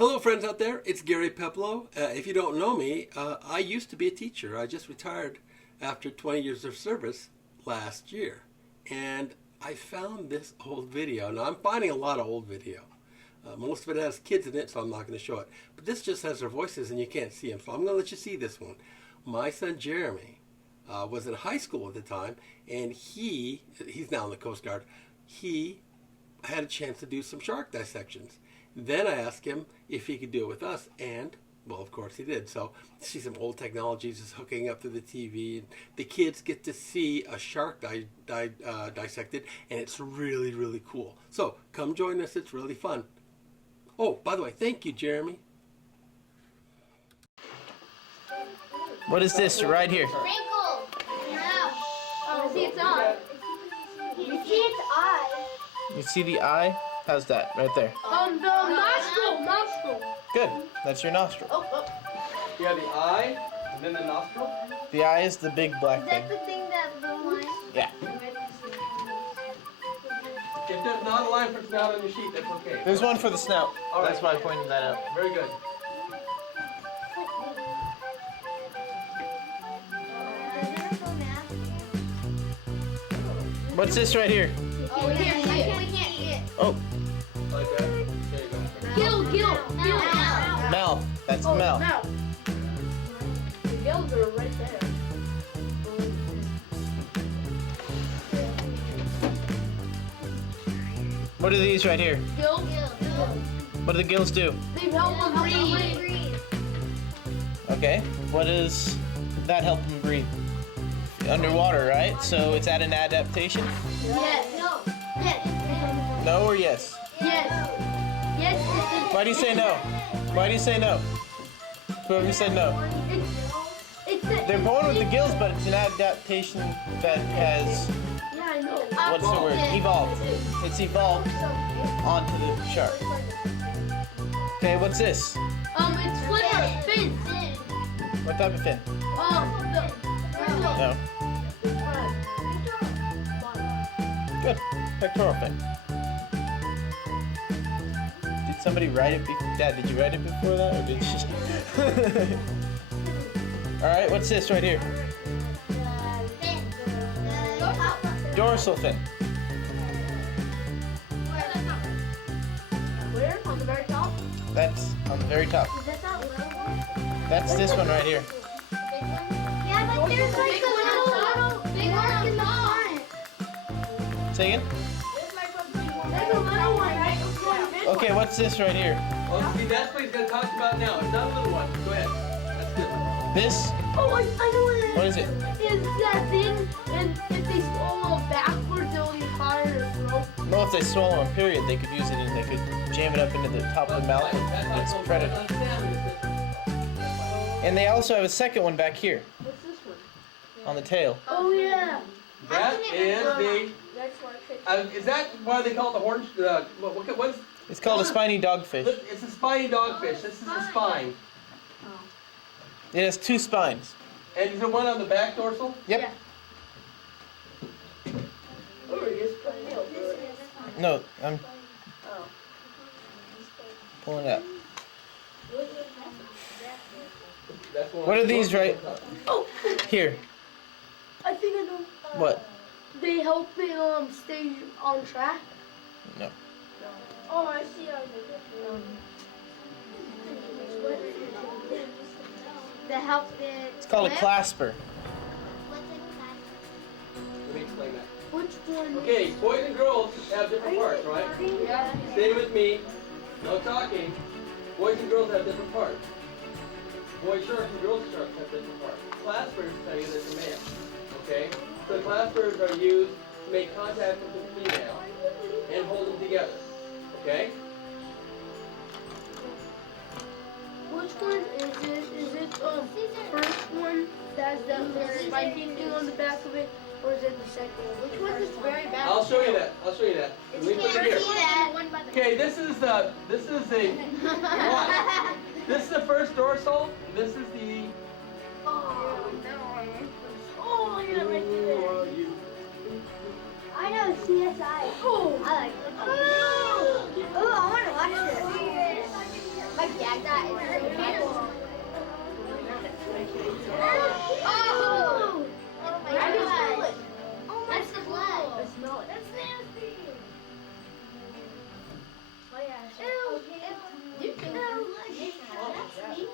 Hello friends out there, it's Gerald Peplow. If you don't know me, I used to be a teacher. I just retired after 20 years of service last year. And I found this old video. Now I'm finding a lot of old video. Most of it has kids in it, so I'm not going to show it. But this just has their voices and you can't see them, so I'm going to let you see this one. My son Jeremy was in high school at the time, and he's now in the Coast Guard. He had a chance to do some shark dissections. Then I asked him if he could do it with us, and, well, of course he did. So, see some old technologies just hooking up to the TV, and the kids get to see a shark dissected, and it's really, really cool. So, come join us. It's really fun. Oh, by the way, thank you, Jeremy. What is this right here? Wrinkle. Yeah. Oh, see its eye. You see its eye. You see the eye? How's that? Right there. The nostril. Good. That's your nostril. Oh. You have the eye, and then the nostril. The eye is the big black Is thing. that the thing that the line? Yeah. If there's not a line for snout on your sheet, that's okay. There's one for the snout. All right. That's why I pointed that out. Very good. What's this right here? Oh, we can't see it. Oh, Like that. There you go. Gill. mouth. That's the mouth. The gills are right there. What are these right here? Gills. What do the gills do? They help them breathe. Okay. What does that help them breathe? Underwater, right? So it's at an adaptation? Yes. No or yes? Yes. Why do you say no? Why do you say no? Whoever said no. They're born with the gills, but it's an adaptation that has, Yeah, I know. what's the word? Evolved. It's evolved onto the shark. Okay, what's this? It's flipper, fin. What type of fin? No. Good. Pectoral fin. Did somebody write it before? Dad, did you write it before that, or did you? Alright, what's this right here? Dorsal fin. Where? On the very top? That's on the very top. Is that that little one? That's this one right here. Yeah, but there's like a little big one in the front. Say again? There's a little one right before this one. Okay, what's this right here? Well, see, that's what he's going to talk about now. It's not a little one. Go ahead. That's good. This? Oh, I know what it is. What is it? It's that thing, and if they swallow backwards, they'll be higher in the throat. Well, if they swallow a period, they could use it and they could jam it up into the top of the mouth and it's a predator. And they also have a second one back here What's this one? on the tail. Oh, yeah. That is the. That's why I picked Is that why they call it the horn? What's? It's called a spiny dogfish. It's a spiny dogfish. This is the spine. It has two spines. And is there one on the back dorsal? Yep. Oh, it is pretty good. No, I'm pulling it up. That's one. What are these right Oh, here? I think I know. What? They help it stay on track. No. Oh, I see. That helps it. It's called a clasper. Let me explain that. Which one? Okay, boys and girls have different parts, right? Yeah. Stay with me. No talking. Boys and girls have different parts. Boy sharks and girl sharks have different parts. Claspers tell you that they're male. Okay? So claspers are used to make contact with the female and hold them together. Okay? Which one is it? Is it first one that has the spiky thing on the back of it, or is it the second one? Which one is very bad? I'll show you that. I'll show you that. Let me put it here. that. Okay, this is a watch. This is the first dorsal. This is the. Oh no! Oh, yeah, right Who there. are you? I know CSI. Oh, I like it. Oh, I want to watch this. Like Oh! Oh my God. That's the blood. I smell it. That's nasty. Oh yeah. Ew. You can that's neat.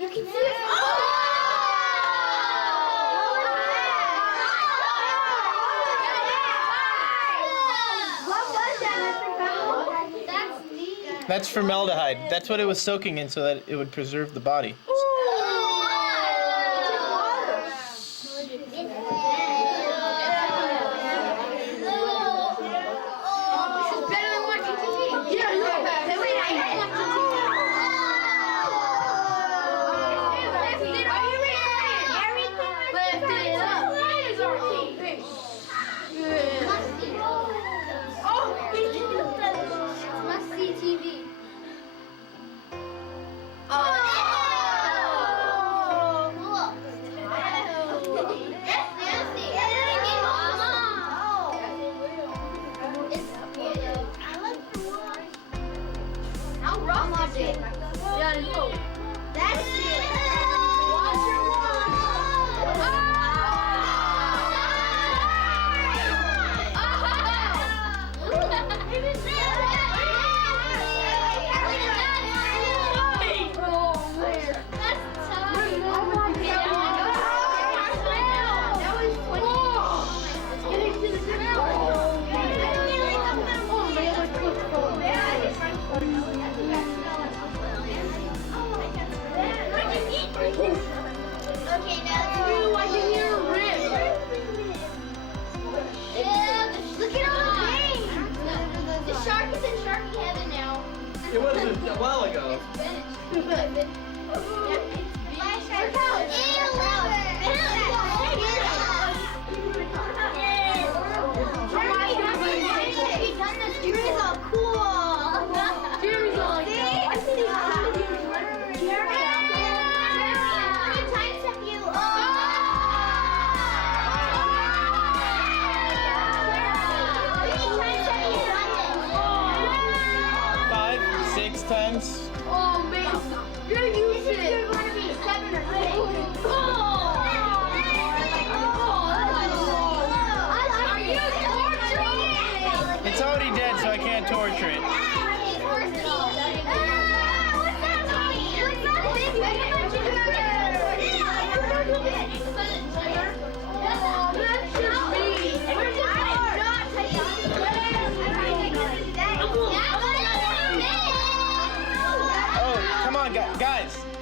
You can see it. What was that? That's neat. That's formaldehyde. That's what it was soaking in so that it would preserve the body. It wasn't a while ago. Times. Oh man, you're used to it. You're going to be 7 or 6. It's already dead, so I can't torture it.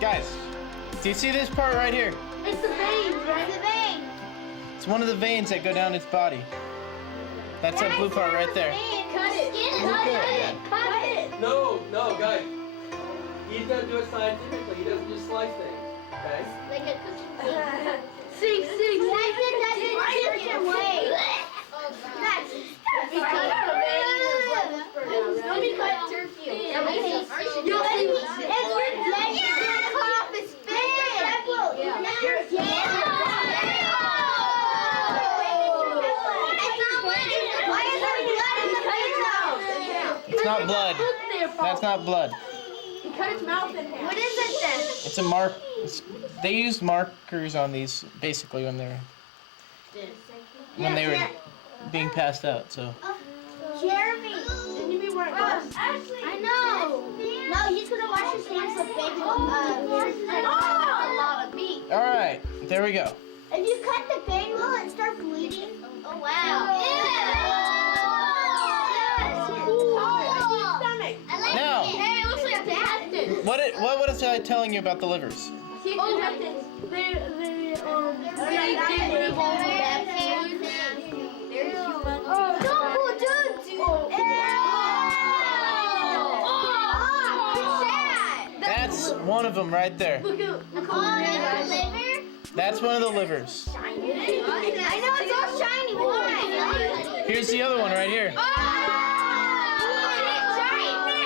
Guys, do you see this part right here? It's the veins, right? It's the vein. It's one of the veins that go down its body. That's that blue part right there. Cut it. Cut it. No, guys. He's gonna do it scientifically. He doesn't just slice things. Okay? Like a cookie. See. Let me cut turkey. It's not blood. That's not blood. He cut his mouth in half. What is it then? It's a mark. They used markers on these basically when they were being passed out. So. Jeremy, didn't you be wearing gloves? I know. No, he's gonna wash his hands with baby. A lot of meat. All right, there we go. If you cut the vein, will it start bleeding? Oh wow. Now, Hey, it looks like intestines. what was I telling you about the livers? They give all the bad foods. That's one of them right there. That's one of the livers. I know it's all shiny. Why? Here's the other one right here.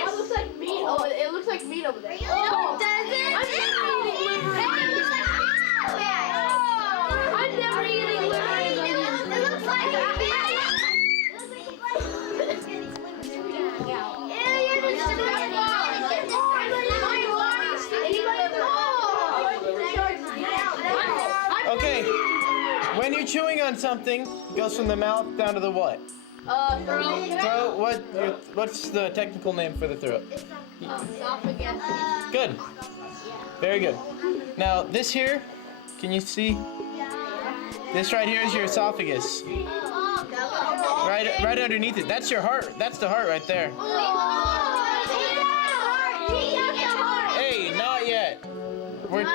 It looks like meat. Oh, it looks like meat over there. Oh, does it? I'm never eating liver. It looks like a meat. Ew, you're just When you're chewing on something, it goes from the mouth down to the what? Throat. Throat. What's the technical name for the throat? Esophagus. Good. Very good. Now this here, can you see? This right here is your esophagus. Right underneath it. That's your heart. That's the heart right there. Hey, not yet. We're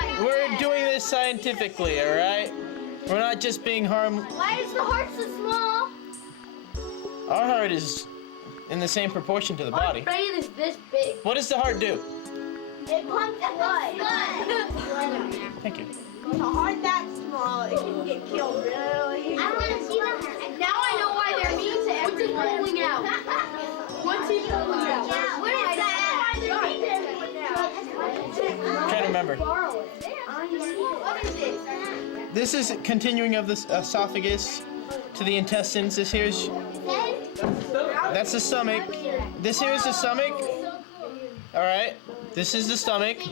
doing this scientifically, all right? We're not just being harm. Why is the heart so small? Our heart is in the same proportion to the body. Our brain is this big. What does the heart do? It pumps blood. Thank you. With a heart that small, it can get killed really. I want to see them. Now I know why they're mean to everyone. What's he pulling out? What's he pulling out? Where is that? I'm trying to remember. What is it? This is continuing of the esophagus to the intestines. This here's that's the stomach. This here is the stomach. All right. This is the stomach.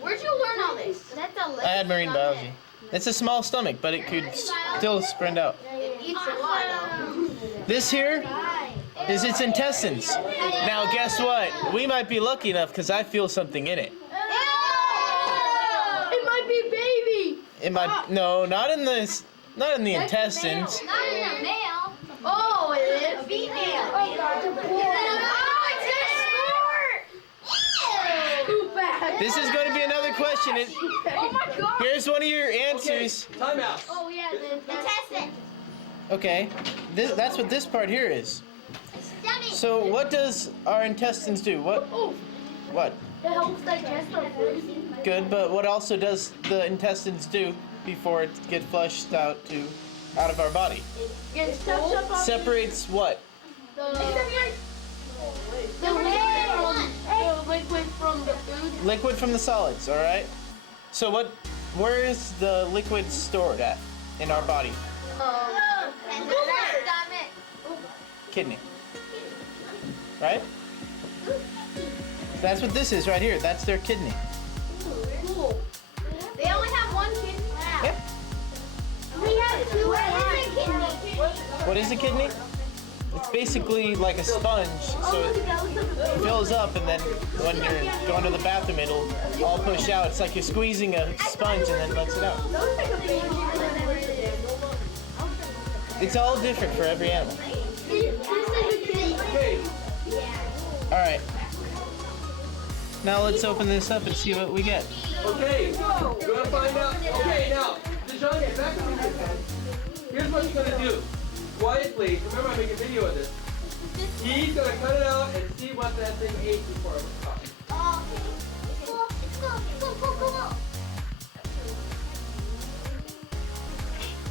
Where'd you learn all this? That's a I had marine biology. It's a small stomach, but it could still spread out. It eats a lot though. This here is its intestines. Now, guess what? We might be lucky enough because I feel something in it. It might be a baby. It might not in the intestines. Not in a male. Oh, it is. A female. Oh, it's gonna snort. Too bad. This is going to be another question. Oh my God. Here's one of your answers. Time out. Oh yeah, the intestine. Okay, that's what this part here is. Stomach. So what does our intestines do? What? It helps digest our food. Good, but what also does the intestines do before it gets flushed out of our body? Gets full. Separates what? The liquid from the food. Liquid from the solids, all right? So where is the liquid stored at in our body? Kidney. Right? That's what this is right here. That's their kidney. Cool. They only have one kidney. Yep. We have two. What is a kidney? It's basically like a sponge, so it fills up, and then when you're going to the bathroom, it'll all push out. It's like you're squeezing a sponge and then lets it out. It's all different for every animal. All right. Now let's open this up and see what we get. Okay, you want to find out? Okay, now, Deshaun, get back to me. Here's what you're going to do. Quietly, remember I'm making a video of this. He's going to cut it out and see what that thing ate before it was caught.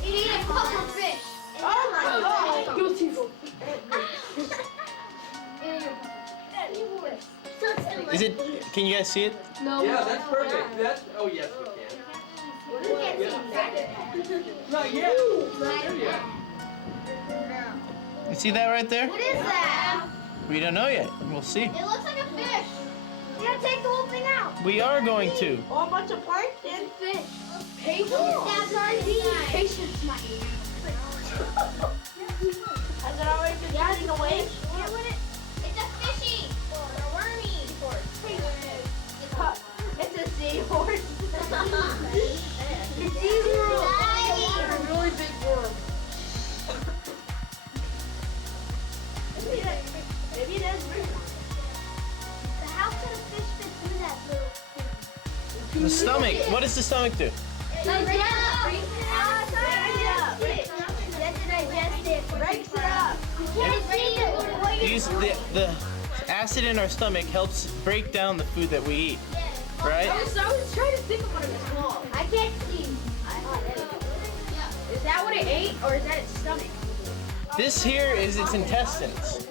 It ate a puffer fish. Oh my God! Go Tigo. Is it? Can you guys see it? No. Yeah, that's perfect. Oh, yes, we can. Not yet. Not yet. You see that right there? What is that? We don't know yet. We'll see. It looks like a fish. You gotta take the whole thing out. We are going to. Oh, a bunch of plankton. Fish. Patience. That's our Patience, my Has it already been eating away? It's a fishy. Or a wormy. It's a seahorse. It's either a really big worm. Maybe it is. How could a fish fit through that little thing? The stomach. What does the stomach do? Breaks it up. Use the acid in our stomach helps break down the food that we eat, right? I was trying to think of what it was called. I can't see. Is that what it ate, or is that its stomach? This here is its intestines.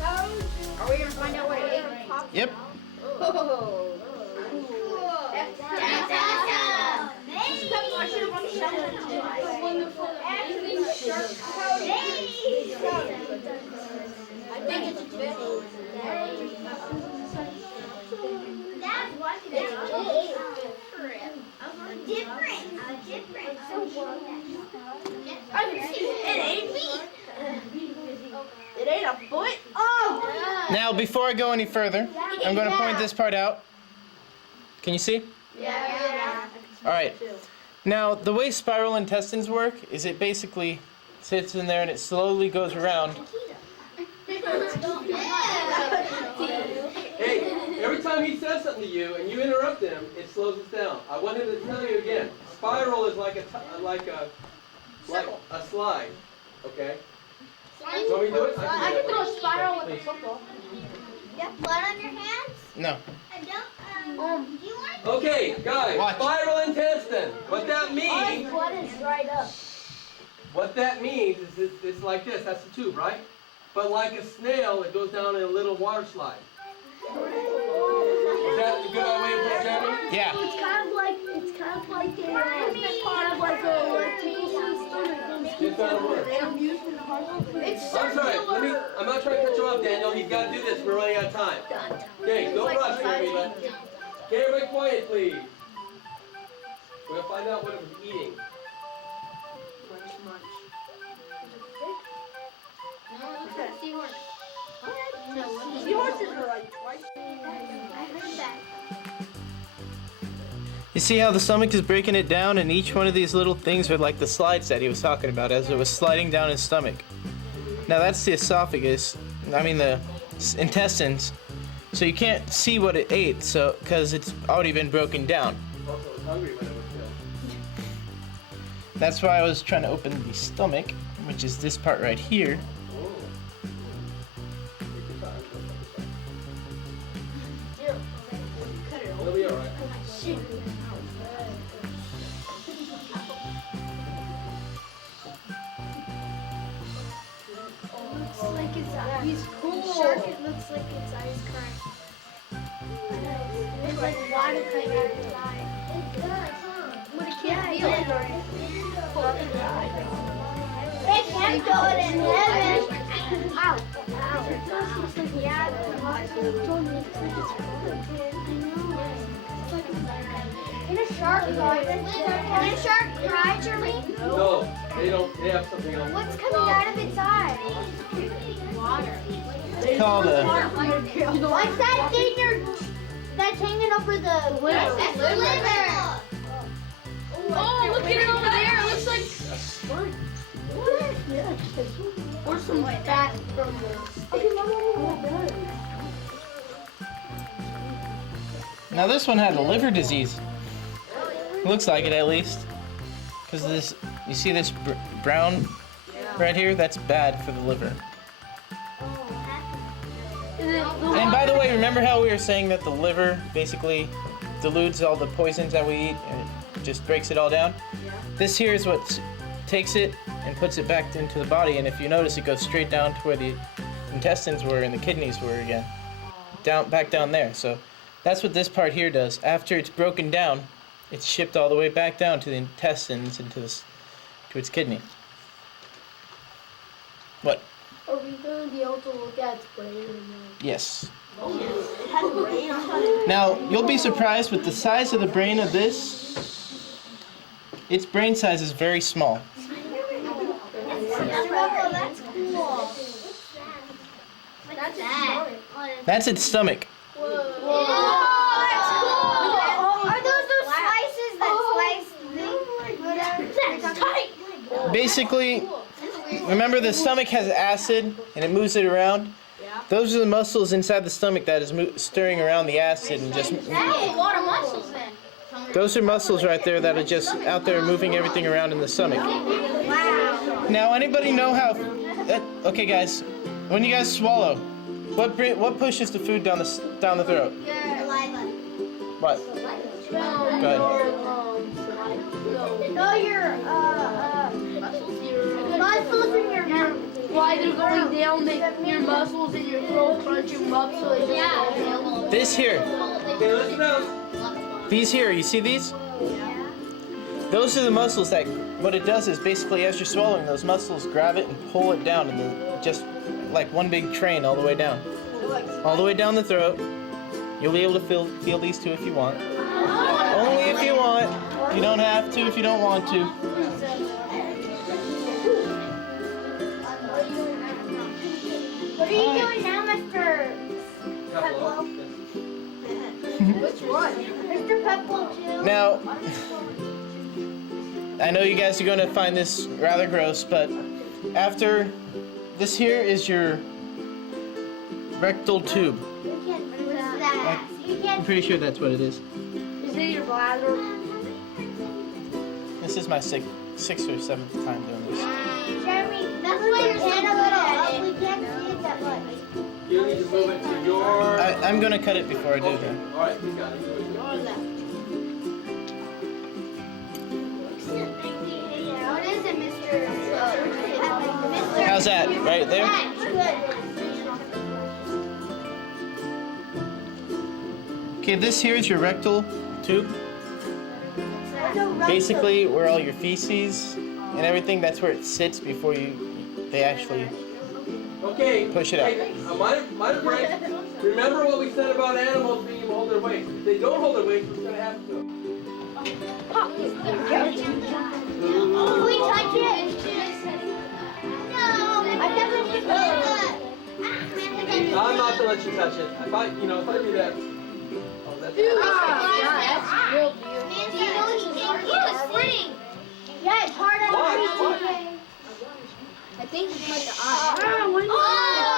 Are we gonna find out what it ate? Yep. That's awesome. I should have brought the shovel. I think it's a fish. That's what it is. I can see it ain't me. It ain't a foot. Oh! Now, before I go any further, I'm going to point this part out. Can you see? Yeah. All right. Now, the way spiral intestines work is it basically sits in there and it slowly goes around. Hey, every time he says something to you and you interrupt him, it slows us down. I want him to tell you again. Spiral is like a slide. Okay. You want me to do it? I can throw a spiral with a football. You have blood on your hands? No. I don't, do you want to? Okay, guys. Watch. Spiral intestine. What that means? Blood is dried up. What that means is it's like this. That's the tube, right? But like a snail, it goes down in a little water slide. Is that a good way to put it, Jeremy? Yeah. It's kind of like a Just out of order. I'm sorry. I'm not trying to cut you off, Daniel. You've got to do this. We're running out of time. Okay, don't rush, Jeremy, but okay, everybody quiet, please. We're gonna find out what it was eating. Seahorses are like twice. You see how the stomach is breaking it down, and each one of these little things are like the slides that he was talking about as it was sliding down his stomach. Now that's the esophagus, the intestines. So you can't see what it ate, so because it's already been broken down. Also, it was hungry when it was filled. That's why I was trying to open the stomach, which is this part right here. It'll be alright. He's cool. Shark, it looks like its eyes crying. It's like water coming out of its eye. It does, huh? But it can't feel it. It can't go in heaven. Ow. It does look like yeah. Can a shark cry? Can a shark cry, Jeremy? No, they don't. They have something else. What's coming out of its eye? It's called a... What's that thing that's hanging over the liver? That's the liver. Oh, look at it over there. It looks like or some fat from the Now this one had a liver disease. Looks like it at least. Because this, you see this brown right here? That's bad for the liver. And by the way, remember how we were saying that the liver basically dilutes all the poisons that we eat and it just breaks it all down? This here is what takes it and puts it back into the body, and if you notice, it goes straight down to where the intestines were and the kidneys were again. Back down there. So that's what this part here does. After it's broken down, it's shipped all the way back down to the intestines and to its kidney. What? Are we going to be able to look at its brain in a minute? Yes. It has a brain on it. Now, you'll be surprised with the size of the brain of this. Its brain size is very small. That's cool. That's that. That's its stomach. Oh, that's cool. Are those slices that slice That's tight. Basically, remember the stomach has acid and it moves it around? Those are the muscles inside the stomach that is stirring around the acid and just... That's a lot of muscles then. Those are muscles right there that are just out there moving everything around in the stomach. Wow. Now, anybody know how... okay, guys. When you guys swallow, what pushes the food down the throat? Saliva. What? Go ahead. No, your muscles in your mouth. Why they're going down, your muscles in your throat crunch them up so they just fall down. This here. Okay, listen up. These here, you see these? Those are the muscles that, what it does is basically as you're swallowing, those muscles grab it and pull it down, and just like one big train all the way down. All the way down the throat. You'll be able to feel these two if you want. Only if you want. You don't have to if you don't want to. What are you doing now, Mr. Peplow? Which one? Mr. Peplow, too? Now, I know you guys are going to find this rather gross, but after this here is your rectal tube. You can't do that. You I'm can't. pretty sure that's what it is. Is it your bladder? This is my sixth or seventh time doing this. Jeremy, that's why your hand a little up. We can't see it that much. You need to move it to your. I'm going to cut it before I do that. All right, you got it. What is it, Mr. How's that? Right there? Okay, this here is your rectal tube. Basically, where all your feces and everything, that's where it sits before they actually Okay. push it out. Hey, minor break. Remember what we said about animals being able to hold their weight. If they don't hold their weight, what's going to happen to them? Can we touch it? No. I definitely should I'm not going to let you touch it. If I do that. Oh, that's That's real beautiful. Do you know what it's splitting? Yeah, it's hard on Why? I think it's like the eye.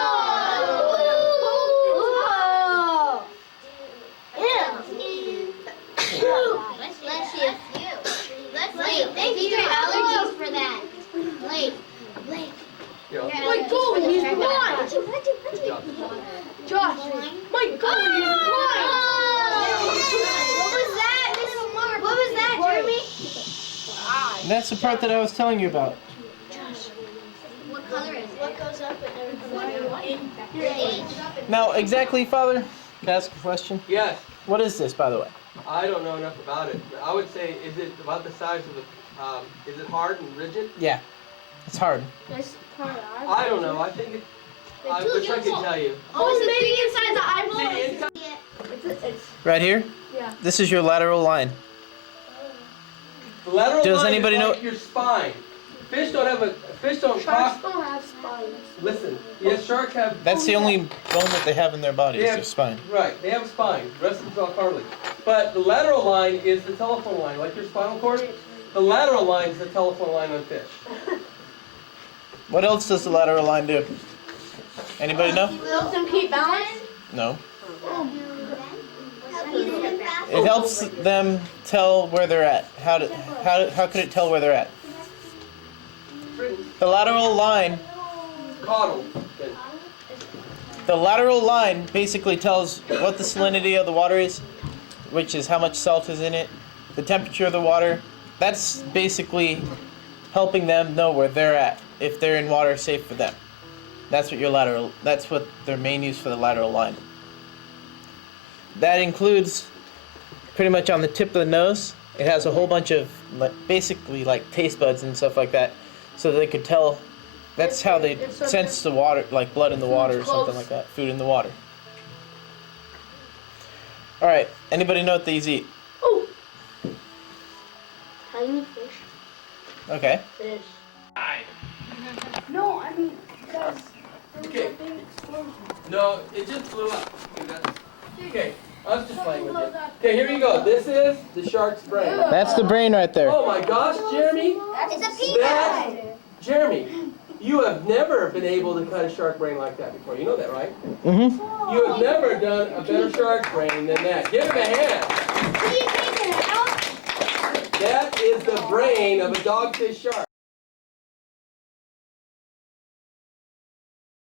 These are allergies for that. Blake. Yeah. My goalie, he's blind. Josh, my goalie, he's blind. What was that, Jeremy? That's the part that I was telling you about. What color is it? What goes up and your age? Now, exactly, Father, can I ask a question? Yes. What is this, by the way? I don't know enough about it. I would say, is it about the size of is it hard and rigid? Yeah, it's hard. That's part of I don't know. I think I wish I could tell you. Oh, maybe inside the eyeball. It's Right here? Yeah. This is your lateral line. The lateral Does line anybody is know- like your spine. Fish don't have Sharks cock. don't have spines. Listen, yes, sharks have. That's the only bone that they have in their body, is Yeah. their spine. Right, they have a spine. The rest of it's all cartilage. But the lateral line is the telephone line, like your spinal cord. The lateral line is the telephone line on fish. What else does the lateral line do? Anybody know? Help them keep balance. No. It helps them tell where they're at. How could it tell where they're at? The lateral line. Caudal. The lateral line basically tells what the salinity of the water is, which is how much salt is in it, the temperature of the water. That's basically helping them know where they're at, if they're in water safe for them. That's what their main use for the lateral line. That includes pretty much on the tip of the nose. It has a whole bunch of basically like taste buds and stuff like that, so they could tell. That's how they sense the water, like blood in the water or something like that. Food in the water. All right. Anybody know what these eat? Oh. Tiny fish. Okay. Fish. No, I mean, because there was Okay. a big explosion. No, it just blew up. Okay, I was just playing with it. Okay, here you go. This is the shark's brain. That's the brain right there. Oh my gosh, Jeremy. It's a That, peanut. Jeremy, you have never been able to cut a shark brain like that before. You know that, right? Mm-hmm. You have never done a better shark brain than that. Give him a hand. Can you take it out? That is the brain of a dogfish shark.